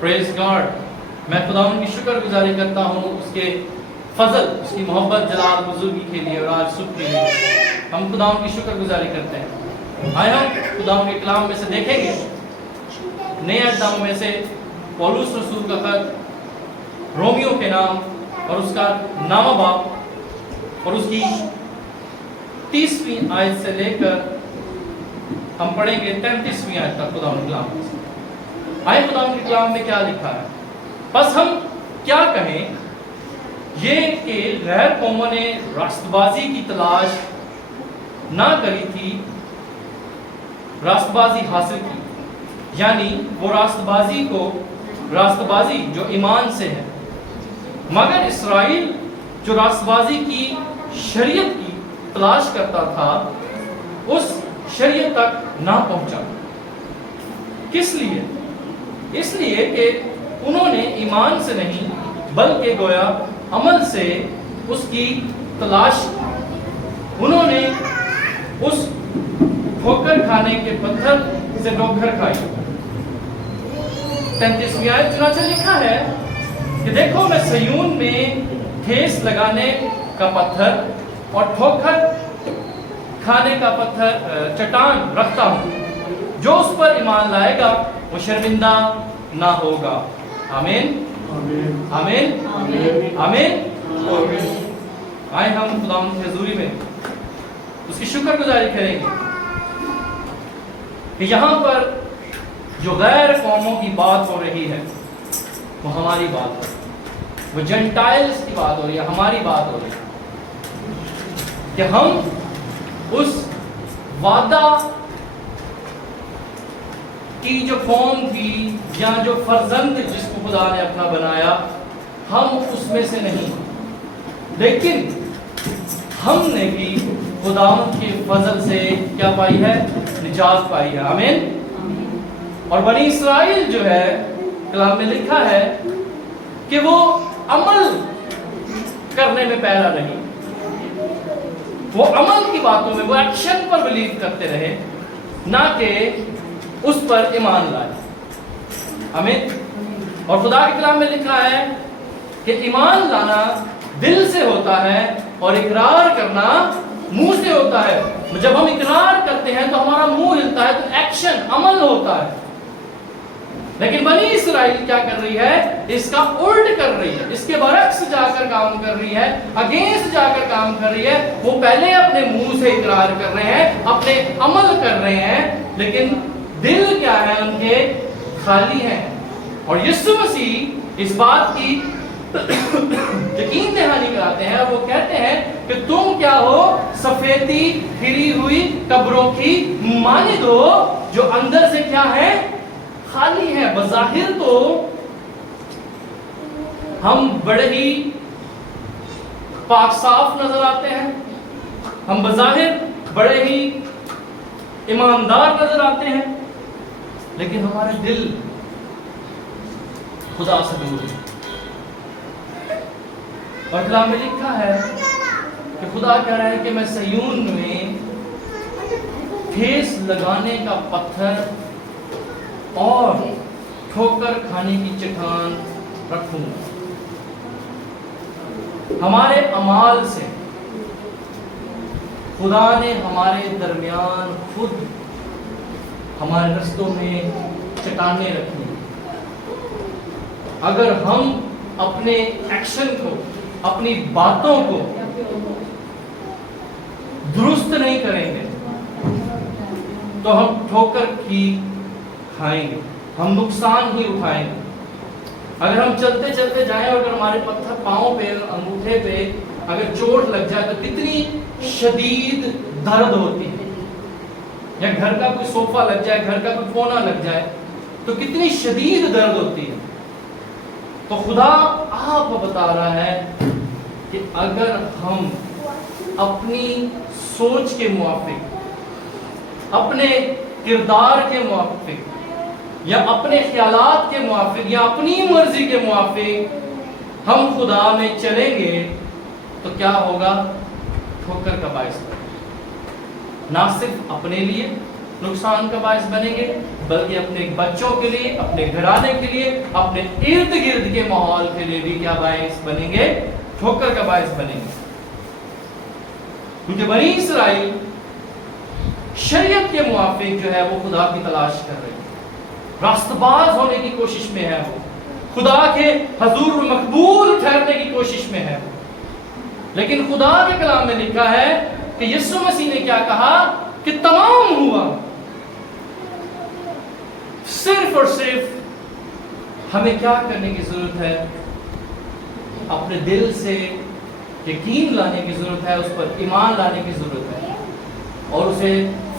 پریز God, میں خداوند کی شکر گزاری کرتا ہوں اس کے فضل، اس کی محبت، جلال، بزرگی کے لیے اور آج صبح کے لیے ہم خداوند کی شکر گزاری کرتے ہیں۔ آئے ہم خداوند کے کلام میں سے دیکھیں گے، نئے عہد ناموں میں سے پولس رسول کا خط رومیو کے نام اور اس کا نامہ باب اور اس کی 30ویں آیت سے لے کر ہم پڑھیں گے 33ویں آیت تک خداوند کے کلام میں سے۔ آئے خداوند کے کلام میں کیا لکھا ہے؟ بس ہم کیا کہیں یہ کہ غیر قوموں نے راست بازی کی تلاش نہ کری تھی، راست بازی حاصل کی، یعنی وہ راست بازی جو ایمان سے ہے، مگر اسرائیل جو راست بازی کی شریعت کی تلاش کرتا تھا اس شریعت تک نہ پہنچا۔ کس لیے؟ اس لیے کہ انہوں نے ایمان سے نہیں بلکہ گویا عمل سے اس کی تلاش کی۔ انہوں نے اس ٹھوکر کھانے کے پتھر سے ٹھوکر کھائی۔ 33ویں آیت چنانچہ لکھا ہے کہ دیکھو میں صیون میں ٹھیس لگانے کا پتھر اور ٹھوکر کھانے کا پتھر چٹان رکھتا ہوں، جو اس پر ایمان لائے گا وہ شرمندہ نہ ہوگا۔ آمین آمین آمین۔ آئے ہم خداوند کی حضوری میں اس کی شکر گزاری کریں گے کہ یہاں پر جو غیر قوموں کی بات ہو رہی ہے وہ ہماری بات ہے، وہ جنٹائلز کی بات ہو رہی ہے، ہماری بات ہو رہی ہے کہ ہم اس وعدہ کی جو قوم تھی یا جو فرزند جس کو خدا نے اپنا بنایا، ہم اس میں سے نہیں، لیکن ہم نے بھی خداوند کے فضل سے کیا پائی ہے؟ نجات پائی ہے۔ آمین۔ اور بنی اسرائیل جو ہے کلام میں لکھا ہے کہ وہ عمل کرنے میں پہلا نہیں، وہ عمل کی باتوں میں، وہ ایکشن پر بلیو کرتے رہے، نہ کہ اس پر ایمان لائے۔ آمین۔ اور خدا کے کلام میں لکھا ہے کہ ایمان لانا دل سے ہوتا ہے اور اقرار کرنا منہ سے ہوتا ہے۔ جب ہم اقرار کرتے ہیں تو ہمارا منہ ہلتا ہے، تو ایکشن، عمل ہوتا ہے۔ لیکن بنی اسرائیل کیا کر رہی ہے؟ اس کا الٹ کر رہی ہے، اس کے برعکس جا کر کام کر رہی ہے، اگینسٹ جا کر کام کر رہی ہے۔ وہ پہلے اپنے منہ سے اقرار کر رہے ہیں، اپنے عمل کر رہے ہیں، لیکن دل کیا ہے ان کے؟ خالی ہیں۔ اور یسوع مسیح اس بات کی یقین دہانی کراتے ہیں اور وہ کہتے ہیں کہ تم کیا ہو؟ سفیدی پھری ہوئی قبروں کی مانند ہو، جو اندر سے کیا ہے؟ خالی ہے۔ بظاہر تو ہم بڑے ہی پاک صاف نظر آتے ہیں، ہم بظاہر بڑے ہی ایماندار نظر آتے ہیں، لیکن ہمارے دل خدا سے دور ہے۔ اور کلام میں لکھا ہے کہ خدا کہہ رہا ہے کہ میں صیون میں ٹھیس لگانے کا پتھر اور ٹھوکر کھانے کی چٹان رکھوں گا۔ ہمارے اعمال سے خدا نے ہمارے درمیان خود ہمارے رستوں میں چٹانیں رکھی ہیں۔ اگر ہم اپنے ایکشن کو، اپنی باتوں کو درست نہیں کریں گے تو ہم ٹھوکر کی کھائیں گے، ہم نقصان ہی اٹھائیں گے۔ اگر ہم چلتے چلتے جائیں اور اگر ہمارے پتھر پاؤں پہ، انگوٹھے پہ اگر چوٹ لگ جائے تو کتنی شدید درد ہوتی ہے، یا گھر کا کوئی صوفہ لگ جائے، گھر کا کوئی کونا لگ جائے تو کتنی شدید درد ہوتی ہے۔ تو خدا آپ کو بتا رہا ہے کہ اگر ہم اپنی سوچ کے موافق، اپنے کردار کے موافق، یا اپنے خیالات کے موافق، یا اپنی مرضی کے موافق ہم خدا میں چلیں گے تو کیا ہوگا؟ ٹھوکر کا باعث ہوگا، نہ صرف اپنے لیے نقصان کا باعث بنیں گے، بلکہ اپنے بچوں کے لیے، اپنے گھرانے کے لیے، اپنے ارد گرد کے ماحول کے لیے بھی کیا باعث بنیں گے؟ ٹھوکر کا باعث بنیں گے. کیونکہ بنی اسرائیل شریعت کے موافق جو ہے وہ خدا کی تلاش کر رہے ہیں، راست باز ہونے کی کوشش میں ہے، وہ خدا کے حضور میں مقبول ٹھہرنے کی کوشش میں ہے. لیکن خدا کے کلام میں لکھا ہے کہ یسوع مسیح نے کیا کہا کہ تمام ہوا. صرف اور صرف ہمیں کیا کرنے کی ضرورت ہے؟ اپنے دل سے یقین لانے کی ضرورت ہے، اس پر ایمان لانے کی ضرورت ہے اور اسے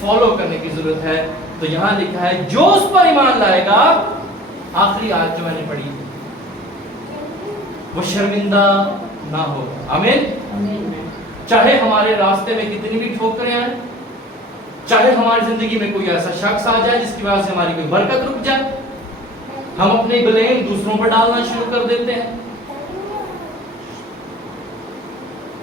فالو کرنے کی ضرورت ہے. تو یہاں لکھا ہے جو اس پر ایمان لائے گا، آخری آیت جو میں نے پڑھی، وہ شرمندہ نہ ہو. آمین. چاہے ہمارے راستے میں کتنی بھی ٹھوکریں آئیں، چاہے ہماری زندگی میں کوئی ایسا شخص آ جائے جس کی وجہ سے ہماری کوئی برکت رک جائے، ہم اپنے بلیم دوسروں پر ڈالنا شروع کر دیتے ہیں،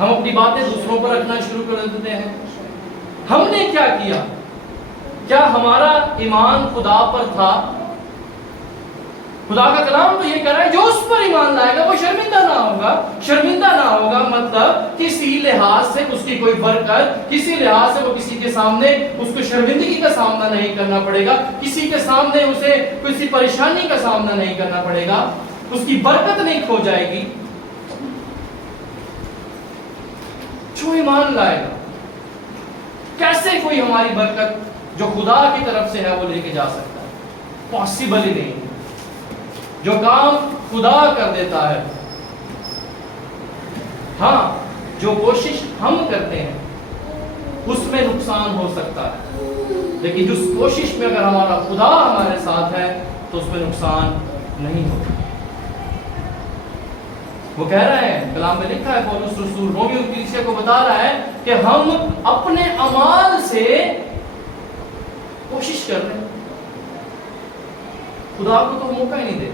ہم اپنی باتیں دوسروں پر رکھنا شروع کر دیتے ہیں. ہم نے کیا کیا؟ کیا ہمارا ایمان خدا پر تھا؟ خدا کا کلام تو یہ کہہ رہا ہے جو اس پر ایمان لائے گا وہ شرمندہ نہ ہوگا. شرمندہ نہ ہوگا مطلب کسی لحاظ سے اس کی کوئی برکت، کسی لحاظ سے وہ کسی کے سامنے اس کو شرمندگی کا سامنا نہیں کرنا پڑے گا، کسی کے سامنے اسے کسی پریشانی کا سامنا نہیں کرنا پڑے گا، اس کی برکت نہیں کھو جائے گی. جو ایمان لائے گا، کیسے کوئی ہماری برکت جو خدا کی طرف سے ہے وہ لے کے جا سکتا ہے؟ پاسبل ہی نہیں. جو کام خدا کر دیتا ہے، ہاں جو کوشش ہم کرتے ہیں اس میں نقصان ہو سکتا ہے، لیکن جس کوشش میں اگر ہمارا خدا ہمارے ساتھ ہے تو اس میں نقصان نہیں ہوتا. وہ کہہ رہے ہیں، کلام میں لکھا ہے، پولس رسول رومیو کلیسیا کو بتا رہا ہے کہ ہم اپنے اعمال سے کوشش کر رہے ہیں، خدا کو تو موقع ہی نہیں دے.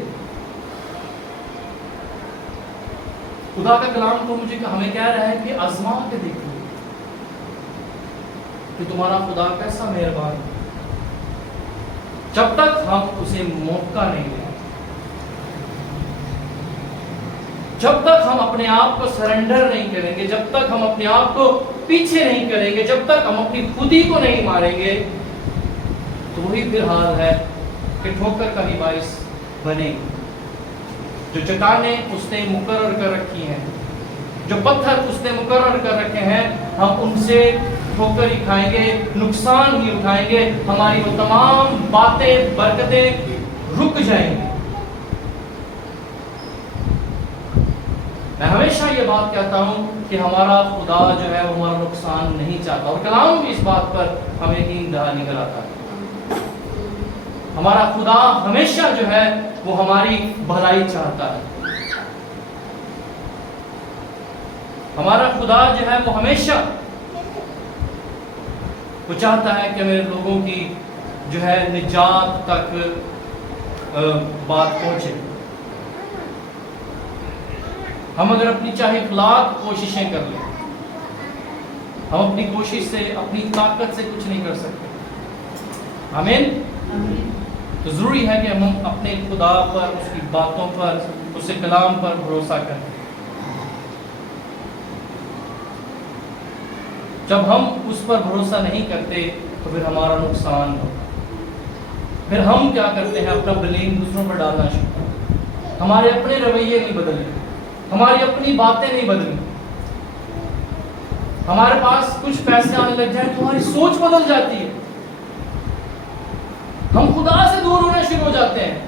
خدا کا کلام تو مجھے ہمیں کہہ رہا ہے کہ آزما کے دیکھو کہ تمہارا خدا کیسا مہربان ہے. جب تک ہم اسے موقع نہیں دیں، جب تک ہم اپنے آپ کو سرنڈر نہیں کریں گے، جب تک ہم اپنے آپ کو پیچھے نہیں کریں گے، جب تک ہم اپنی خودی کو نہیں ماریں گے، تو وہی پھر حال ہے کہ ٹھوکر کا ہی باعث بنے گی. جو چٹانیں اس نے مقرر کر رکھی ہیں، جو پتھر اس نے مقرر کر رکھے ہیں، ہم ان سے ٹھوکر ہی کھائیں گے، نقصان ہی اٹھائیں گے، ہماری وہ تمام باتیں، برکتیں رک جائیں گی. میں ہمیشہ یہ بات کہتا ہوں کہ ہمارا خدا جو ہے وہ ہمارا نقصان نہیں چاہتا، اور کلام بھی اس بات پر ہمیں یقین دہانی کراتا ہے. ہمارا خدا ہمیشہ جو ہے وہ ہماری بھلائی چاہتا ہے. ہمارا خدا جو ہے وہ ہمیشہ وہ چاہتا ہے کہ میرے لوگوں کی جو ہے نجات تک بات پہنچے. ہم اگر اپنی چاہے لاکھ کوششیں کر لیں، ہم اپنی کوشش سے، اپنی طاقت سے کچھ نہیں کر سکتے. آمین. تو ضروری ہے کہ ہم اپنے خدا پر، اس کی باتوں پر، اس کے کلام پر بھروسہ کریں. جب ہم اس پر بھروسہ نہیں کرتے تو پھر ہمارا نقصان ہوتا. پھر ہم کیا کرتے ہیں؟ اپنا بلیم دوسروں پر ڈالنا شروع کرتے ہیں. ہمارے اپنے رویے نہیں بدلے، ہماری اپنی باتیں نہیں بدلی. ہمارے پاس کچھ پیسے آنے لگ جائیں تو ہماری سوچ بدل جاتی ہے، ہم خدا سے دور ہونے شروع ہو جاتے ہیں.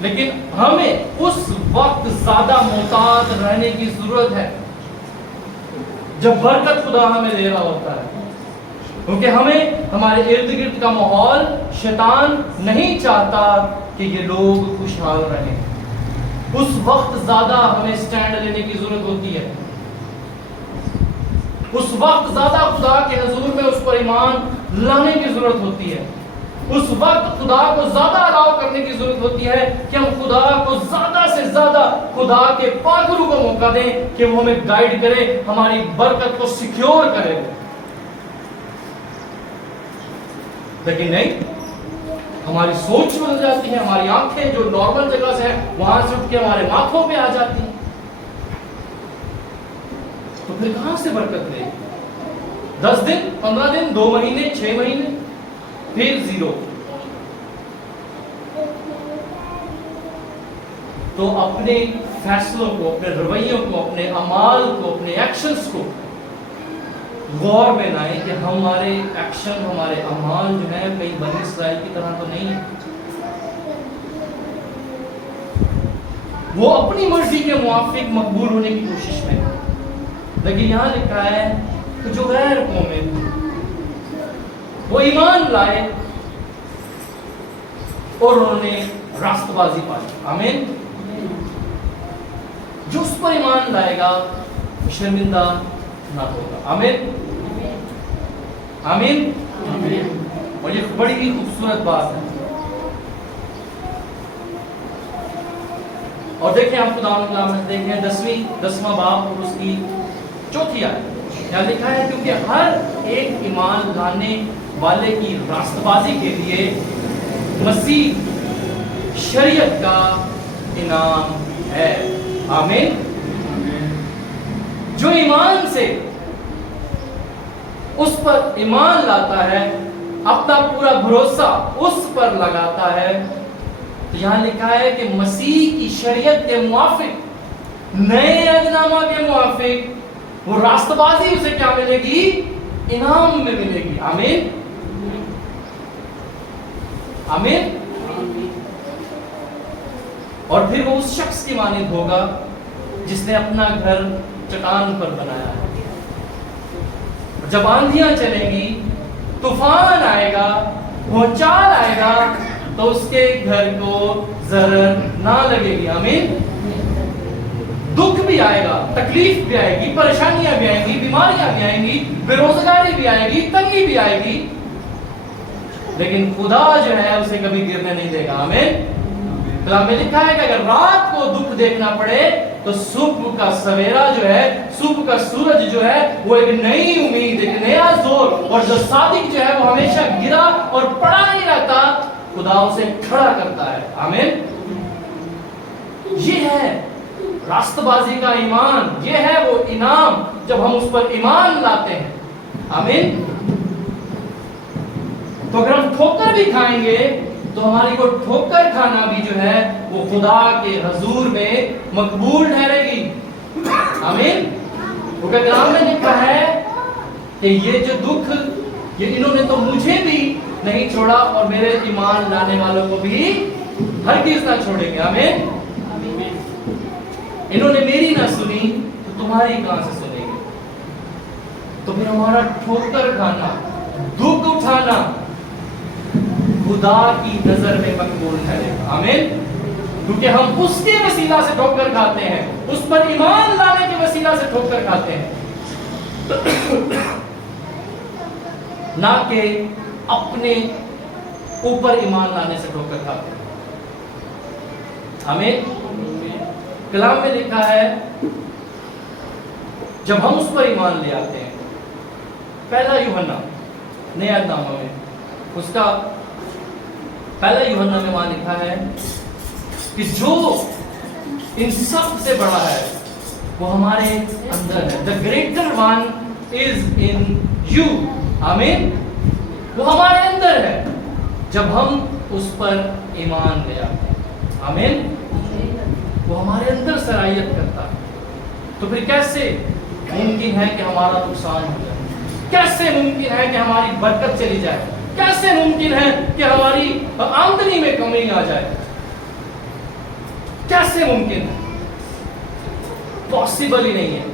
لیکن ہمیں اس وقت زیادہ محتاط رہنے کی ضرورت ہے جب برکت خدا ہمیں دے رہا ہوتا ہے، کیونکہ ہمیں ہمارے ارد گرد کا ماحول، شیطان نہیں چاہتا کہ یہ لوگ خوشحال رہیں. اس وقت زیادہ ہمیں سٹینڈ لینے کی ضرورت ہوتی ہے، اس وقت زیادہ خدا کے حضور میں اس پر ایمان لانے کی ضرورت ہوتی ہے. اس وقت خدا کو زیادہ الاؤ کرنے کی ضرورت ہوتی ہے کہ ہم خدا کو زیادہ سے زیادہ، خدا کے پاکرو کو موقع دیں کہ وہ ہمیں گائیڈ کرے، ہماری برکت کو سیکیور کرے. لیکن نہیں، ہماری سوچ بدل جاتی ہے، ہماری آنکھیں جو نارمل جگہ سے ہیں وہاں سے اٹھ کے ہمارے ماتھوں پہ آ جاتی ہیں. تو پھر کہاں سے برکت لے؟ 10 دن، 15 دن، 2 مہینے، 6 مہینے، پھر زیرو. تو اپنے فیصلوں کو، اپنے رویوں کو، اپنے اعمال کو، اپنے ایکشنز کو غور میں لائیں کہ ہمارے ایکشن، ہمارے اعمال جو ہیں کئی بنی اسرائیل کی طرح تو نہیں ہیں. وہ اپنی مرضی کے موافق مقبول ہونے کی کوشش میں، لیکن یہاں لکھا ہے کہ جو غیر قومیں وہ ایمان لائے اور انہوں نے راست بازی پائی. آمین. جو اس پر ایمان لائے گا شرمندہ نہ ہوگا. آمین آمین. اور یہ بڑی ہی خوبصورت بات ہے. اور دیکھیں آپ خدا میں دیکھیں 10واں باب اور اس کی 4 آیت. یہاں لکھا ہے کیونکہ ہر ایک ایمان لانے والے کی راست بازی کے لیے مسیح شریعت کا انعام ہے. آمین. جو ایمان سے اس پر ایمان لاتا ہے، اپنا پورا بھروسہ اس پر لگاتا ہے، تو یہاں لکھا ہے کہ مسیح کی شریعت کے موافق، نئے عہدنامہ کے موافق وہ راست بازی اسے کیا ملے گی؟ انعام میں ملے گی. آمین آمین. اور پھر وہ اس شخص کی مانند ہوگا جس نے اپنا گھر چٹان پر بنایا ہے. جب آندھیاں چلیں گی، طوفان آئے گا، بھونچال آئے گا، تو اس کے گھر کو ضرر نہ لگے گی. آمین. دکھ بھی آئے گا، تکلیف بھی آئے گی، پریشانیاں بھی آئیں گی، بیماریاں بھی آئیں گی، بے روزگاری بھی آئے گی، تنگی بھی آئے گی، لیکن خدا جو ہے اسے کبھی گرنے نہیں دے گا. آمین. کلام میں لکھا ہے کہ اگر رات کو دکھ دیکھنا پڑے تو صبح کا سویرا جو ہے، صبح کا سورج جو ہے وہ ایک نئی امید، ایک نیا زور، اور جو صادق جو ہے وہ ہمیشہ گرا اور پڑا نہیں رہتا، خدا اسے کھڑا کرتا ہے. آمین. یہ ہے راست بازی کا ایمان، یہ ہے وہ انعام جب ہم اس پر ایمان لاتے ہیں. آمین. تو اگر ہم ٹھوکر بھی کھائیں گے تو ہماری کو ٹھوکر کھانا بھی جو ہے وہ خدا کے حضور میں مقبول ٹھہرے گی. آمین. وہ کلام میں لکھا ہے کہ یہ جو دکھ، یہ انہوں نے تو مجھے بھی نہیں چھوڑا اور میرے ایمان لانے والوں کو بھی ہرگز نہ چھوڑیں گے. آمین. انہوں نے میری نہ سنی تو تمہاری کہاں سے سنیں گے؟ تو پھر ہمارا ٹھوکر کھانا، دکھ اٹھانا خدا کی نظر میں مقبول ٹھہرے گا. آمین. کیونکہ ہم اس کے وسیلہ سے ٹھوکر کھاتے ہیں، اس پر ایمان لانے کے وسیلہ سے ٹھوکر کھاتے ہیں، نہ کہ اپنے اوپر ایمان لانے سے ٹھوکر کھاتے ہیں. آمین. کلام میں لکھا ہے جب ہم اس پر ایمان لے آتے ہیں، پہلا یوحنا نئے عہدنامہ میں، اس کا پہلا یوحنا میں وہاں لکھا ہے کہ جو ان سب سے بڑا ہے وہ ہمارے اندر ہے. The greater one is in you. آمین. وہ ہمارے اندر ہے جب ہم اس پر ایمان لے آتے ہیں. آمین. وہ ہمارے اندر سرایت کرتا ہے. تو پھر کیسے ممکن ہے کہ ہمارا نقصان ہو جائے؟ کیسے ممکن ہے کہ ہماری برکت چلی جائے؟ کیسے ممکن ہے کہ ہماری آمدنی میں کمی آ جائے؟ کیسے ممکن ہے؟ پاسبل ہی نہیں ہے.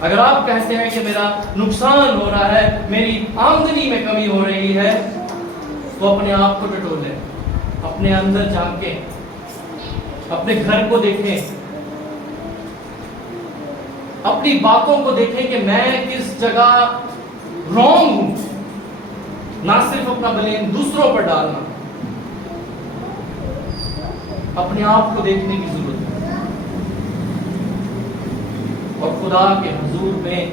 اگر آپ کہتے ہیں کہ میرا نقصان ہو رہا ہے، میری آمدنی میں کمی ہو رہی ہے، تو اپنے آپ کو ٹٹولیں، اپنے اندر جھانکیں، اپنے گھر کو دیکھیں، اپنی باتوں کو دیکھیں کہ میں کس جگہ رانگ ہوں. نہ صرف اپنا بلیم دوسروں پر ڈالنا، اپنے آپ کو دیکھنے کی ضرورت ہے اور خدا کے حضور میں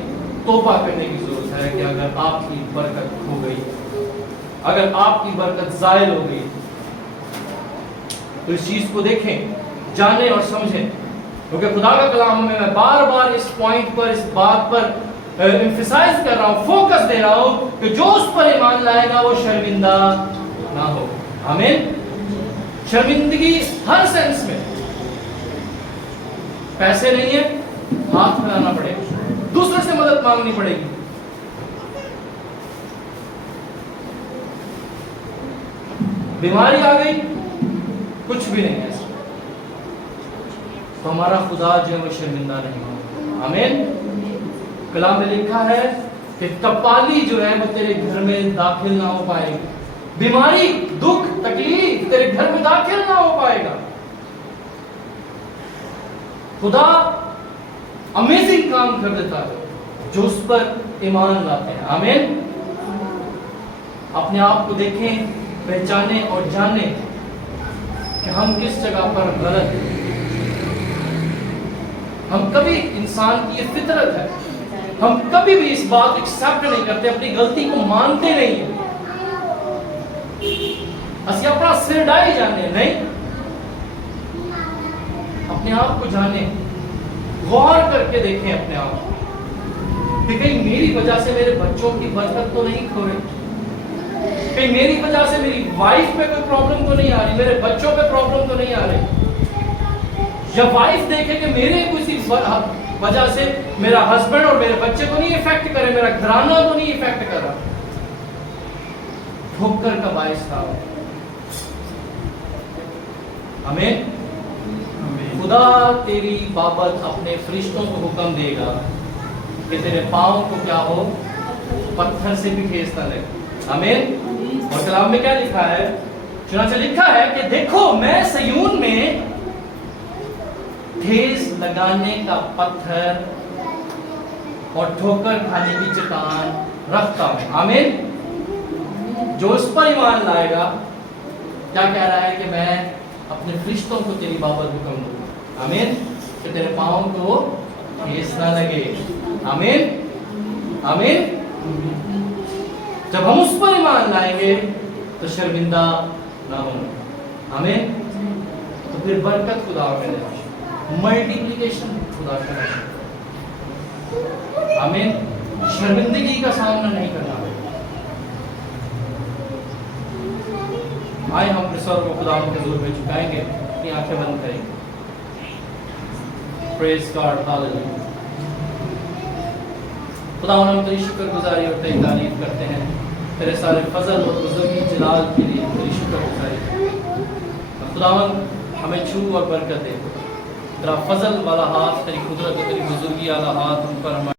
توبہ کرنے کی ضرورت ہے کہ اگر آپ کی برکت ہو گئی، اگر آپ کی برکت زائل ہو گئی تو اس چیز کو دیکھیں، جانیں اور سمجھیں، کیونکہ خدا کا کلام ہمیں، میں بار بار اس پوائنٹ پر، اس بات پر ایمفیسائز کر رہا ہوں، فوکس دے رہا ہوں کہ جو اس پر ایمان لائے گا وہ شرمندہ نہ ہو۔ آمین۔ شرمندگی ہر سینس میں، پیسے نہیں ہے ہاتھ پھیلانا پڑے گا، دوسرے سے مدد مانگنی پڑے گی، بیماری آ گئی، کچھ بھی نہیں ہے، تو ہمارا خدا جو ہے وہ شرمندہ نہیں ہوگا۔ آمین۔ کلام میں لکھا ہے کہ کپالی جو ہے وہ تیرے گھر میں داخل نہ ہو پائے گی، بیماری، دکھ، تکلیف تیرے گھر میں داخل نہ ہو پائے گا۔ خدا امیزنگ کام کر دیتا ہے جو اس پر ایمان لاتے ہیں۔ آمین۔ اپنے آپ کو دیکھیں، پہچانیں اور جانیں کہ ہم کس جگہ پر غلط ہیں۔ ہم کبھی، انسان کی یہ فطرت ہے، ہم کبھی بھی اس بات کو ایکسپٹ نہیں کرتے، اپنی غلطی کو مانتے نہیں ہیں، اسی اپنا سر ڈائی جانے نہیں، اپنے آپ کو جانیں، غور کر کے دیکھیں اپنے آپ کو کہ کہیں میری وجہ سے میرے بچوں کی برکت تو نہیں کھو رہی، کہیں میری وجہ سے میری وائف پہ کوئی پرابلم تو نہیں آ رہی، میرے بچوں پہ پرابلم تو نہیں آ رہی، یا وائف دیکھے کہ میرے کسی وجہ سے میرا ہسبینڈ اور میرے بچے کو نہیں افیکٹ کرے، میرا گھرانہ تو نہیں افیکٹ کر رہا، ٹھوکر کا باعث تھا۔ آمین۔ خدا تیری بابت اپنے فرشتوں کو حکم دے گا کہ تیرے پاؤں کو کیا ہو، پتھر سے بھی ٹھیس نہ لگے۔ آمین۔ اور کلام میں کیا لکھا ہے؟ چنانچہ لکھا ہے کہ دیکھو میں صیون میں ٹھیس لگانے کا پتھر اور ٹھوکر کھانے کی چٹان رکھتا ہوں۔ آمین۔ جو اس پر ایمان لائے گا، کیا کہہ رہا ہے کہ میں اپنے فرشتوں کو تیری بابت حکم دوں گا، آمین، کہ تیرے پاؤں کو ٹھیس نہ لگے۔ آمین۔ آمین۔ جب ہم اس پر ایمان لائیں گے تو شرمندہ نہ ہوں گے۔ آمین۔ تو پھر برکت خدا کا نشان، ملٹیپلیکیشن خدا کا نشان۔ آمین۔ شرمندگی کا سامنا نہیں کرنا ہے۔ آئے ہم اپنے سر کو خدا کے حضور میں جھکائیں گے، اپنی آنکھیں بند کریں گے۔ پریز گاڈ، ہاللیلویہ۔ خدا ہم تیری شکر گزاری اور تیری تعریف کرتے ہیں، تیرے سارے فضل اور بزرگی جلال کے لیے تیری شکر گزاری۔ خدا ہمیں چھو اور برکت دے، تیرا فضل والا ہاتھ، تیری قدرت اور تیری بزرگی والا ہاتھ ہم پر ہمارے